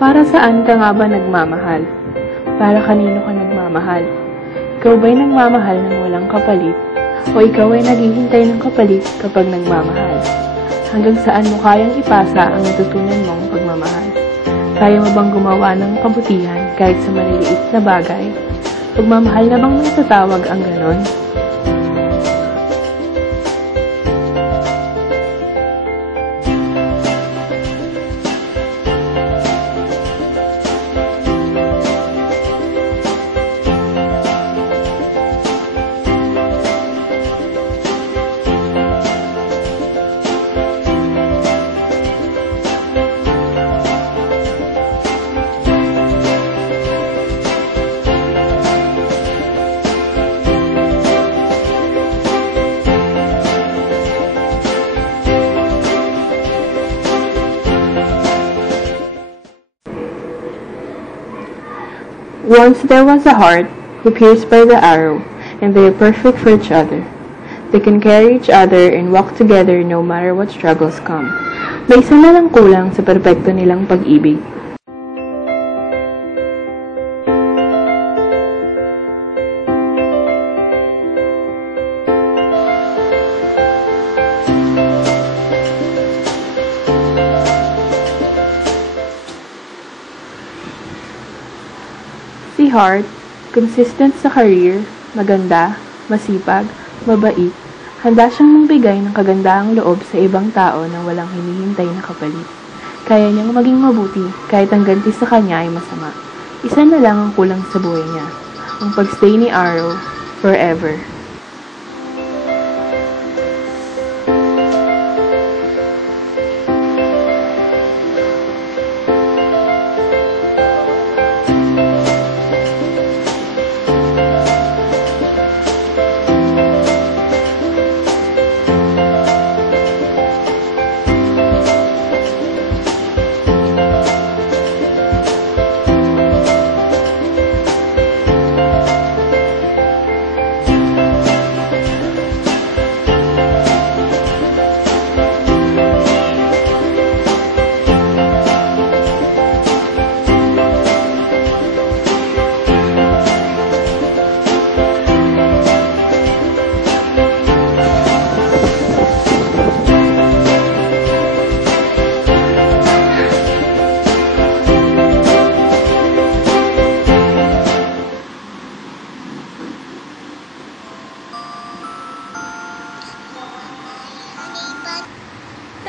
Para saan ka nga ba nagmamahal? Para kanino ka nagmamahal? Ikaw ba'y nagmamahal ng walang kapalit? O ikaw ay naghihintay ng kapalit kapag nagmamahal? Hanggang saan mo kayang ipasa ang natutunan mong pagmamahal? Kaya mo bang gumawa ng kabutihan kahit sa maliliit na bagay? Pagmamahal na bang may tatawag ang ganon? Once there was a heart who pierced by the arrow, and they are perfect for each other. They can carry each other and walk together no matter what struggles come. May isa na lang kulang sa perpekto nilang pag-ibig. Si Hart, consistent sa career, maganda, masipag, mabait, handa siyang magbigay ng kagandahang loob sa ibang tao na walang hinihintay na kapalit. Kaya niyang maging mabuti kahit ang ganti sa kanya ay masama. Isa na lang ang kulang sa buhay niya, ang pagstay ni Arrow forever.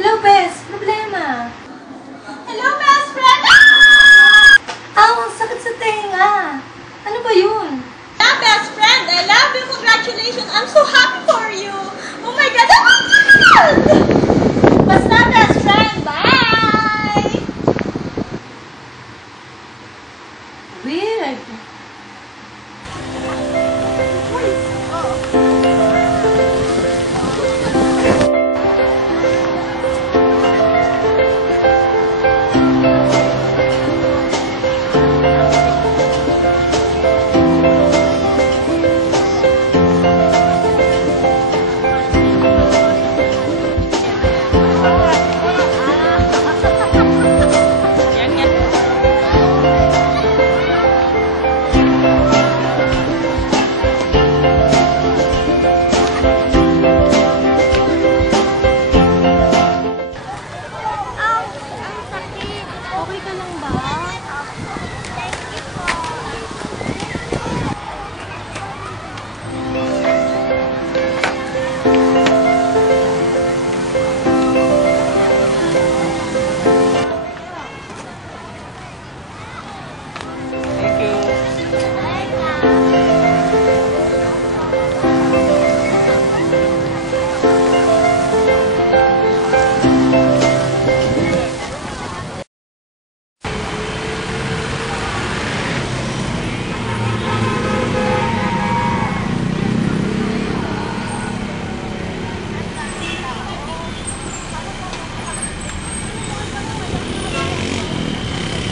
Hello, best! Problema! Hello, best friend! Ang sakit sa tenga! Ano ba yun? Yeah, best friend! I love you! Congratulations! I'm so happy for you! Oh my God! Oh my God! Basta, best friend! Bye! Weird!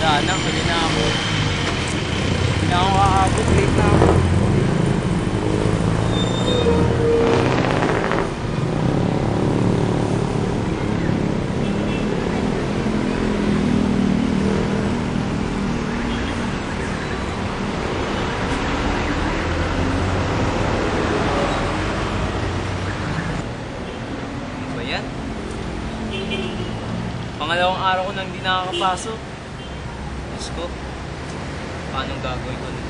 Wala na, pwede na ako. Hindi na ako aabot, late na ako. Pangalawang araw ko nang hindi nakakapasok. Diyos ko, paano gagawin ko nun?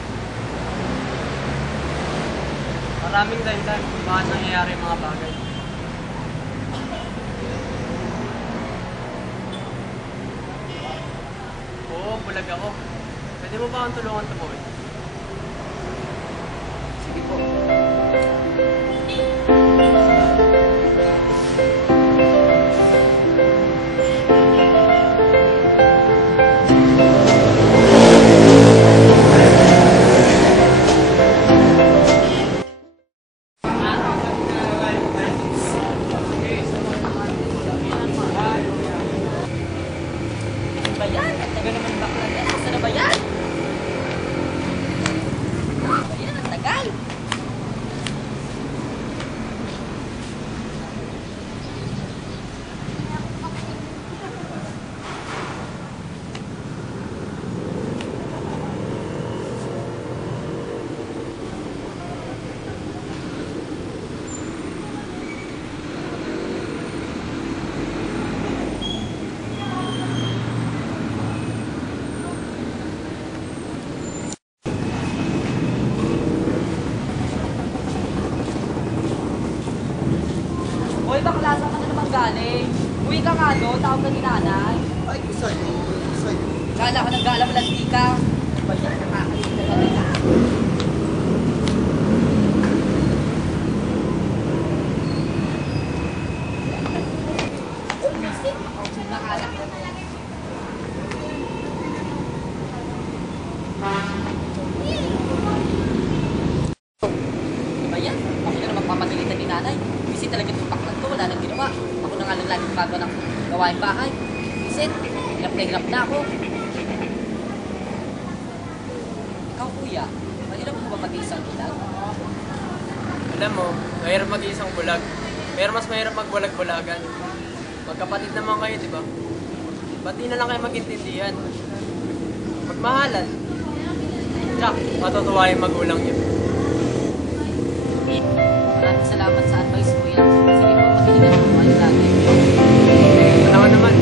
Maraming dahilan kung bakit nangyayari yung mga bagay. Oo, bulag ako. Pwede mo ba akong tulungan tumuwi? Sige po. Ba yan? Ang tagal naman bakla yan. Asa na ba yan? Ba yan? Ang tagal. Hoy, bakla, saan ka na naman galing? Uwi ka nga, no? Tawag ka ni nanay. Ay, sa'yo. Gala ka ng gala, malandi ka. Ano ba yan? Nakakalit na talaga. Nakalak na. Ano ba yan? Ako na magpapagalitan ni nanay. Busy talaga itong baklat ko. Wala nang ginawa. Ako na nga lang lagi gumagawa ng gawain bahay. Visit, hirap na hirap na ako. Ikaw, kuya, mahirap mo ba mag-isang bulag? Alam mo, mahirap mag-iisang bulag. Pero mas mahirap magbulag-bulagan. Magkapatid naman kayo, di ba? Ba't di na lang kayo mag-intindihan? Magmahalan. Tsak, matutuwa yung magulang niyo. Maraming salamat sa advice, kuya. Sige po, mag-ingat po kayo lagi. Wala ka naman.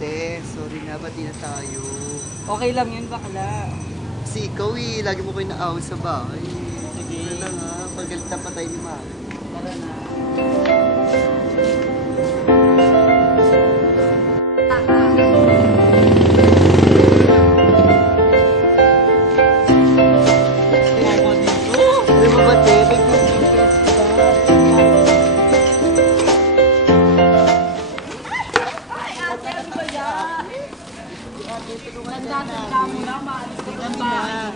Te, sorry na, ba't di na tayo? Okay lang yun, bakla. Kasi ikaw lagi mo kayo naawa sa bahay. Sige. Ano na nga, pagalitan pa tayo ni Mami. Tara na. Ano mo ba, te? May convenience pa.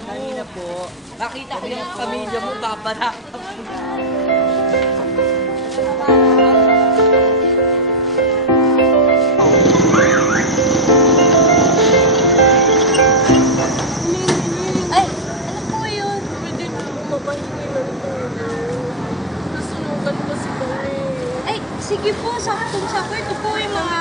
Kanina po. Nakita ko yung pamilya mo, babara. Ay, ano po yun? Pwede na mapahingi ng nasunugan kasi kami. Ay, sige po, saktong-sakto. Ito po yung mga...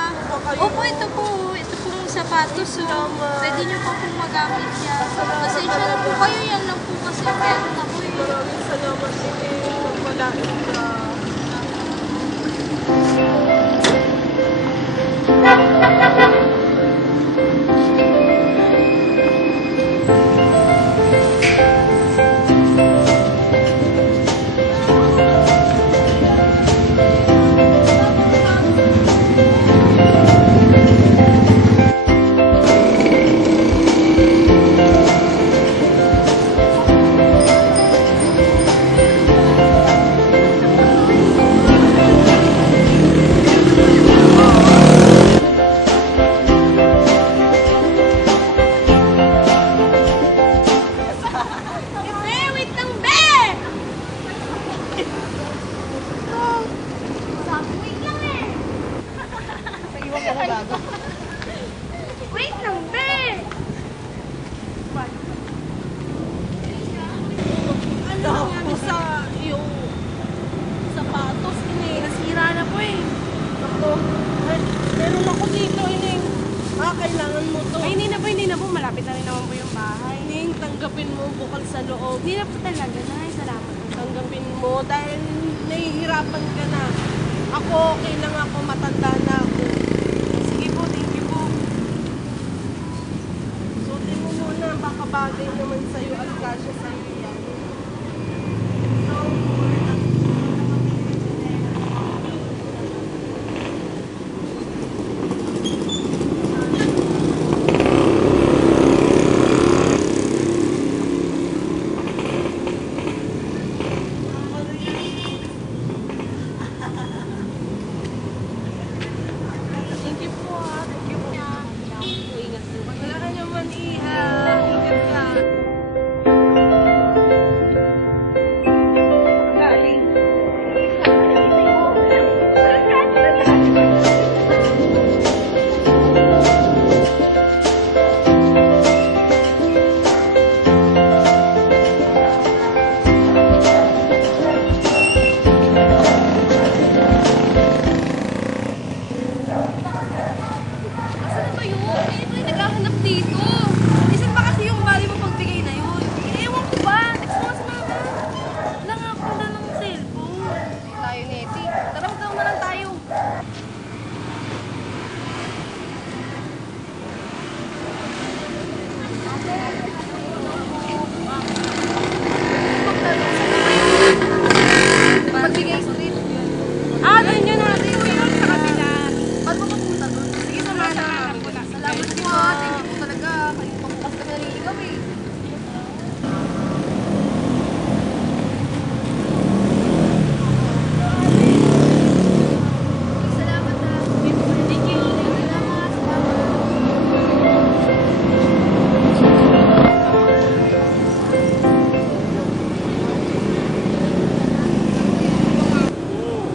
Opo, ito po. Ito pong sapatos. Pwede niyo pa pong magamit yan. Pasensya na po kayo. Yan lang po kasi meron ako eh. Maraming salamat din eh. Magpalain ka. malapit na rin naman po yung bahay. Ning, tanggapin mo bukal sa loob. Hindi na po talaga, Nay. Salamat po. Tanggapin mo dahil nahihirapan ka na. Ako, okay lang ako, matanda na ako. Sige po, thank you po. Suotin mo muna, baka bagay naman sa'yo at kasya sa'yo yan. Thank you po, ha. Thank you po. Wala ka naman, Iha. Ingat ka. Galing. Asan ba yun? Eh, ito yung naghahanap dito. Isan pa kasi yung bali mo pagbigay na yun? Ewan ko ba? Text mo nga si mama. Wala nga ako na ng cellphone. Hindi tayo neti. Tara, magkaroon na lang tayo. Pagbigay street. Ah, doon yun natin po yun sa kabila. Ba't mo papunta doon? Sige, samahan na kami. Salamat po ha. Thank you po talaga. Kayo pa po kasi naliligaw eh. Salamat ha. Thank you. Salamat.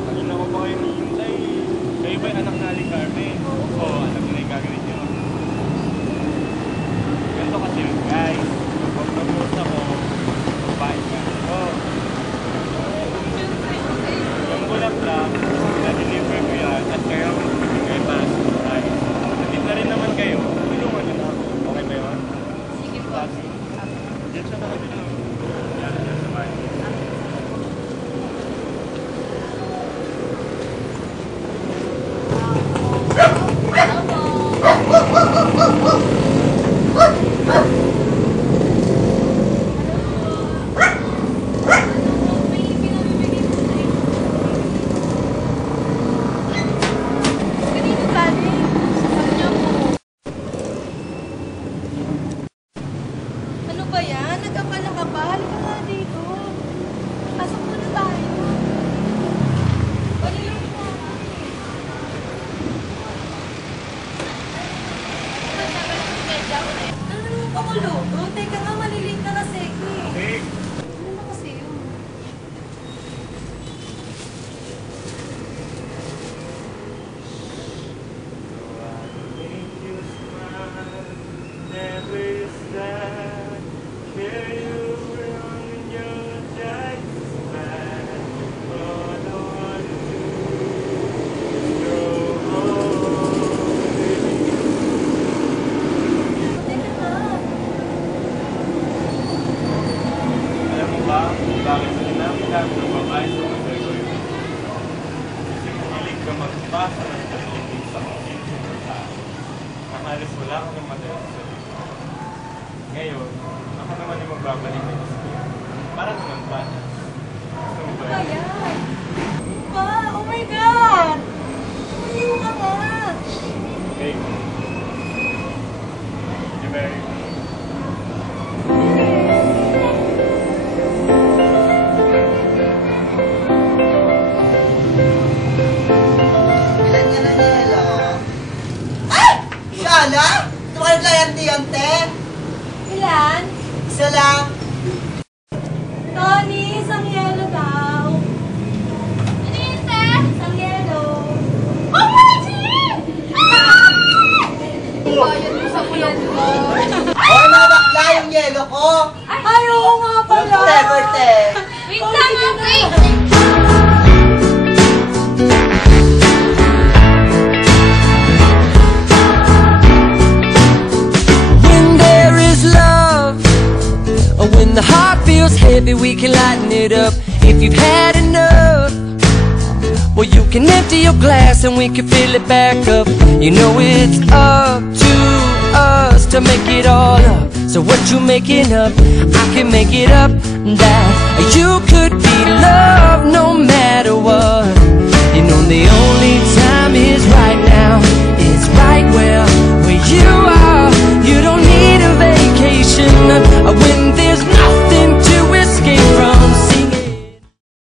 Kanina ko pa kayo nihintay. Kayo ba'y anak na Aling Carmen? Oo, anak na yung gagawin nyo. Ganito kasi yun, guys. Kapag nag-post ako, babae ka. Oo. Yung bulaklak, na-deliver ko yan at kayo para sa bahay. Nandito na rin naman kayo. Tulungan nyo na ako. Okay ba yun? Sige po. Diyan siya na kayo dito. Yan, yan sa bahay. Kanino galing? Sa kanya po. Ano ba yan? Nagkapala ka ba? Halika nga dito. Pasok muna tayo. Palilang mo. Ano naman pa kuluto? Teka nga, malilate ka na, Seki. Hey! Ano na kasi yun? Teka nga. Alam mo ba kung bakit sa dinami-dami ng babae sa mga ko yun? Kasi mahilig ka magbasa ng paligid sa kong sa ang halos wala ka ng madalas sa iyo. Ngayon, ako naman yung magbabalik ng gusto. Para naman ba? Gusto mo ba yun? Ayan. Pa, oh my God! Umiyo ka nga! Okay. You very Ilan niya na nila? Ay! Sana? Tumalit lang yan, tiyante. Ilan? Isa lang. Tony, isang yelo daw. Ano yun, te? Isang yelo. Oh, Reggie! Bayad mo sa kuyan ko. Hoy, mga bakla yung yelo ko. Ay, oo nga pala. Forever, te. Wait lang, wait! Hindi maybe we can lighten it up. If you've had enough, well, you can empty your glass and we can fill it back up. You know it's up to us to make it all up. So what you making up, I can make it up. That you could be loved no matter what. You know the only